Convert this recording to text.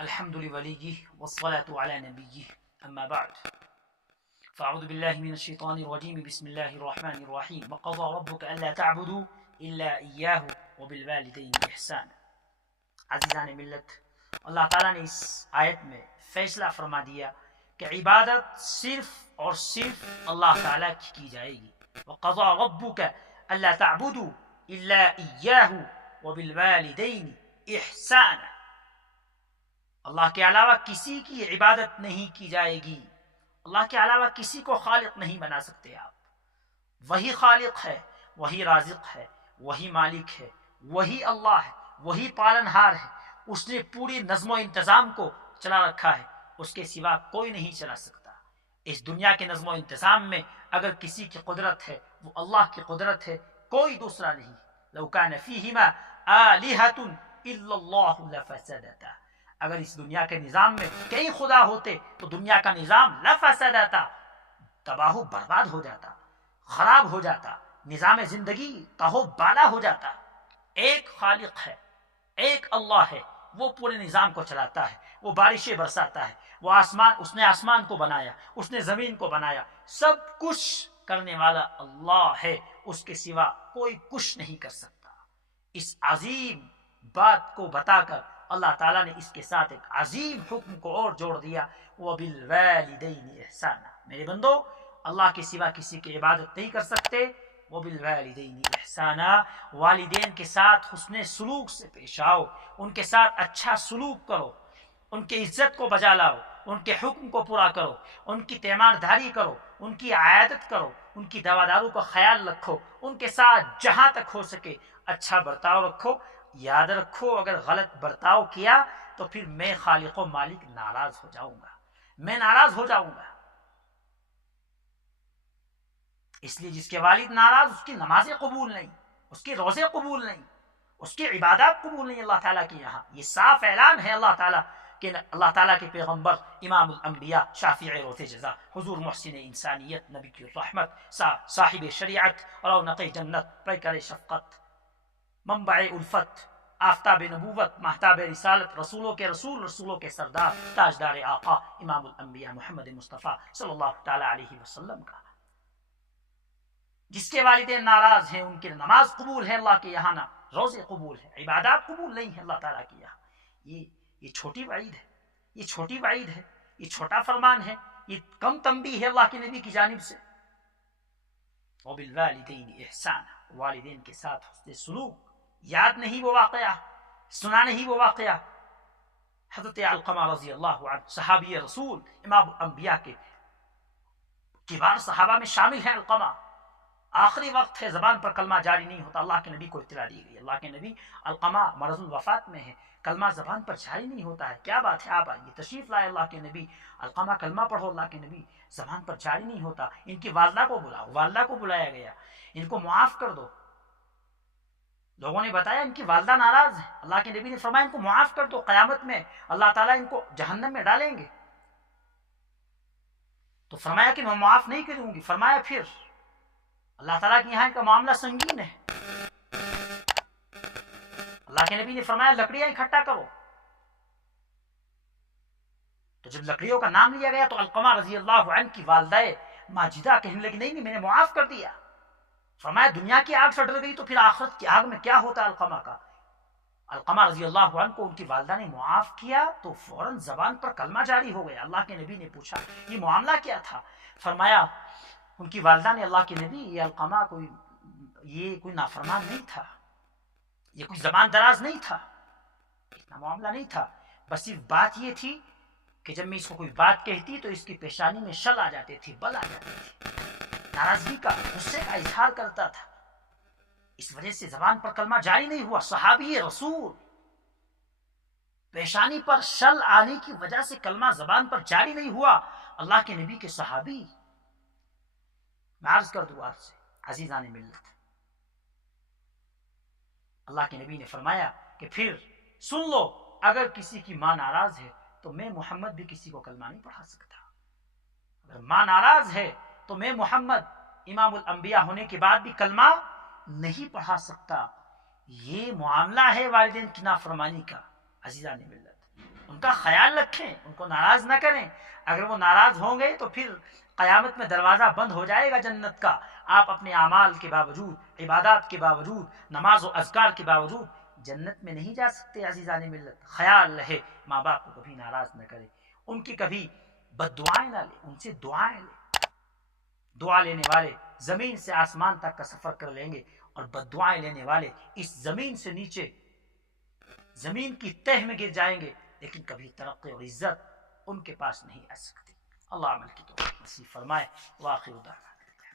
الحمد لوليه والصلاة على نبيه أما بعد فأعوذ بالله من الشيطان الرجيم بسم الله الرحمن الرحيم وقضى ربك ألا تعبدوا إلا إياه وبالوالدين إحسانا. عزیزان ملت، اللہ تعالیٰ نے اس آیت میں فیصلہ فرما دیا کہ عبادت صرف اور صرف اللہ تعالیٰ کی جائے گی. وقضى ربك ألا تعبدوا إلا إياه وبالوالدين إحسانا. اللہ کے علاوہ کسی کی عبادت نہیں کی جائے گی. اللہ کے علاوہ کسی کو خالق نہیں بنا سکتے آپ. وہی خالق ہے، وہی رازق ہے، وہی مالک ہے، وہی اللہ ہے، وہی پالنہار ہے. اس نے پوری نظم و انتظام کو چلا رکھا ہے، اس کے سوا کوئی نہیں چلا سکتا. اس دنیا کے نظم و انتظام میں اگر کسی کی قدرت ہے وہ اللہ کی قدرت ہے، کوئی دوسرا نہیں. لو کان فیہما آلہۃ الا اللہ لفسدتا. اگر اس دنیا کے نظام میں کئی خدا ہوتے تو دنیا کا نظام لفسدتا، تباہ و برباد ہو جاتا، خراب ہو جاتا، نظام زندگی تہو بالا ہو جاتا. ایک خالق ہے، ایک اللہ ہے، وہ پورے نظام کو چلاتا ہے، وہ بارشیں برساتا ہے، وہ اس نے آسمان کو بنایا، اس نے زمین کو بنایا. سب کچھ کرنے والا اللہ ہے، اس کے سوا کوئی کچھ نہیں کر سکتا. اس عظیم بات کو بتا کر اللہ تعالیٰ نے اس کے ساتھ ایک عظیم حکم کو اور جوڑ دیا، وَبِالْوَالِدَيْنِ إِحْسَانًا. میرے بندو، اللہ کے سوا کسی کی عبادت نہیں کر سکتے. وَبِالْوَالِدَيْنِ إِحْسَانًا. والدین کے ساتھ حسن سلوک سے پیش آؤ، ان کے ساتھ اچھا سلوک کرو، ان کی عزت کو بجا لاؤ، ان کے حکم کو پورا کرو، ان کی تیمارداری کرو، ان کی عیادت کرو، ان کی دواداروں کا خیال رکھو، ان کے ساتھ جہاں تک ہو سکے اچھا برتاؤ رکھو. یاد رکھو، اگر غلط برتاؤ کیا تو پھر میں خالق و مالک ناراض ہو جاؤں گا، میں ناراض ہو جاؤں گا. اس لیے جس کے والد ناراض، اس کی نمازیں قبول نہیں، اس کے روزے قبول نہیں، اس کی عبادات قبول نہیں اللہ تعالیٰ کے یہاں. یہ صاف اعلان ہے اللہ تعالیٰ کے پیغمبر امام الانبیاء شافع روز جزا حضور محسن انسانیت نبی کی رحمت صاحب شریعت رونق جنت پیکر شفقت منبع الفت آفتاب نبوت مہتاب رسالت رسولوں کے رسول رسولوں کے سردار تاجدار آقا امام الانبیاء محمد مصطفیٰ صلی اللہ تعالی علیہ وسلم کا. جس کے والدین ناراض ہیں ان کی نماز قبول ہے اللہ کے یہاں، نہ روزے قبول ہے، عبادات قبول نہیں ہے اللہ تعالیٰ کے یہاں. یہ چھوٹی وعید ہے، یہ چھوٹی وعید ہے، یہ چھوٹا فرمان ہے، یہ کم تنبیہ ہے اللہ کے نبی کی جانب سے. وبالوالدین احسان. والدین کے ساتھ حسن سلوک. یاد نہیں وہ واقعہ، سنا نہیں وہ واقعہ. حضرت علقمہ رضی اللہ عنہ صحابی رسول امام الانبیاء کے کبار صحابہ میں شامل ہیں. علقمہ آخری وقت ہے، زبان پر کلمہ جاری نہیں ہوتا. اللہ کے نبی کو اطلاع دی گئی، اللہ کے نبی علقمہ مرض الوفات میں ہے، کلمہ زبان پر جاری نہیں ہوتا ہے. کیا بات ہے، آپ آئیے تشریف لائے اللہ کے نبی. علقمہ کلمہ پڑھو، اللہ کے نبی زبان پر جاری نہیں ہوتا. ان کی والدہ کو بلاؤ. والدہ کو بلایا گیا، ان کو معاف کر دو. لوگوں نے بتایا ان کی والدہ ناراض ہے، اللہ کے نبی نے فرمایا ان کو معاف کر دو، قیامت میں اللہ تعالیٰ ان کو جہنم میں ڈالیں گے. تو فرمایا کہ میں معاف نہیں کروں گی. فرمایا پھر اللہ تعالیٰ کے یہاں کا معاملہ سنگین ہے. اللہ کے نبی نے فرمایا لکڑیاں اکٹھا کرو. تو جب لکڑیوں کا نام لیا گیا تو علقمہ رضی اللہ عنہ کی والدہ ماجدہ کہنے لگی نہیں میں نے معاف کر دیا. فرمایا دنیا کی آگ سے ڈر گئی تو پھر آخرت کی آگ میں کیا ہوتا ہے علقمہ کا. علقمہ رضی اللہ عنہ کو ان کی والدہ نے معاف کیا تو فوراً زبان پر کلمہ جاری ہو گیا. اللہ کے نبی نے پوچھا یہ معاملہ کیا تھا؟ فرمایا ان کی والدہ نے اللہ کے نبی یہ علقمہ کوئی نافرمان نہیں تھا، یہ کوئی زبان دراز نہیں تھا، اتنا معاملہ نہیں تھا. بس صرف بات یہ تھی کہ جب میں اس کو کوئی بات کہتی تو اس کی پیشانی میں شل آ جاتے تھے، بل آ جاتے تھے، ناراضگی کا غصے کا اظہار کرتا تھا. اس وجہ سے زبان پر کلمہ جاری نہیں ہوا. صحابی رسول پیشانی پر شل آنے کی وجہ سے کلمہ زبان پر جاری نہیں ہوا. اللہ کے نبی کے صحابی. میں عرض کر دوں آپ سے عزیزان ملت، اللہ کے نبی نے فرمایا کہ پھر سن لو اگر کسی کی ماں ناراض ہے تو میں محمد بھی کسی کو کلمہ نہیں پڑھا سکتا. اگر ماں ناراض ہے تو میں محمد امام الانبیاء ہونے کے بعد بھی کلمہ نہیں پڑھا سکتا. یہ معاملہ ہے والدین کی نافرمانی کا. عزیزان ملت، ان کا خیال رکھیں، ان کو ناراض نہ کریں. اگر وہ ناراض ہوں گے تو پھر قیامت میں دروازہ بند ہو جائے گا جنت کا. آپ اپنے اعمال کے باوجود، عبادات کے باوجود، نماز و اذکار کے باوجود جنت میں نہیں جا سکتے. عزیزان ملت، خیال رہے ماں باپ کو کبھی ناراض نہ کرے، ان کی کبھی بد دعائیں نہ لے، ان سے دعائیں لے. دعا لینے والے زمین سے آسمان تک کا سفر کر لیں گے، اور بد دعائیں لینے والے اس زمین سے نیچے زمین کی تہ میں گر جائیں گے، لیکن کبھی ترقی اور عزت ان کے پاس نہیں آ سکتی. اللہ عمل کی توفیق نصیب فرمائے. وآخر دعوانا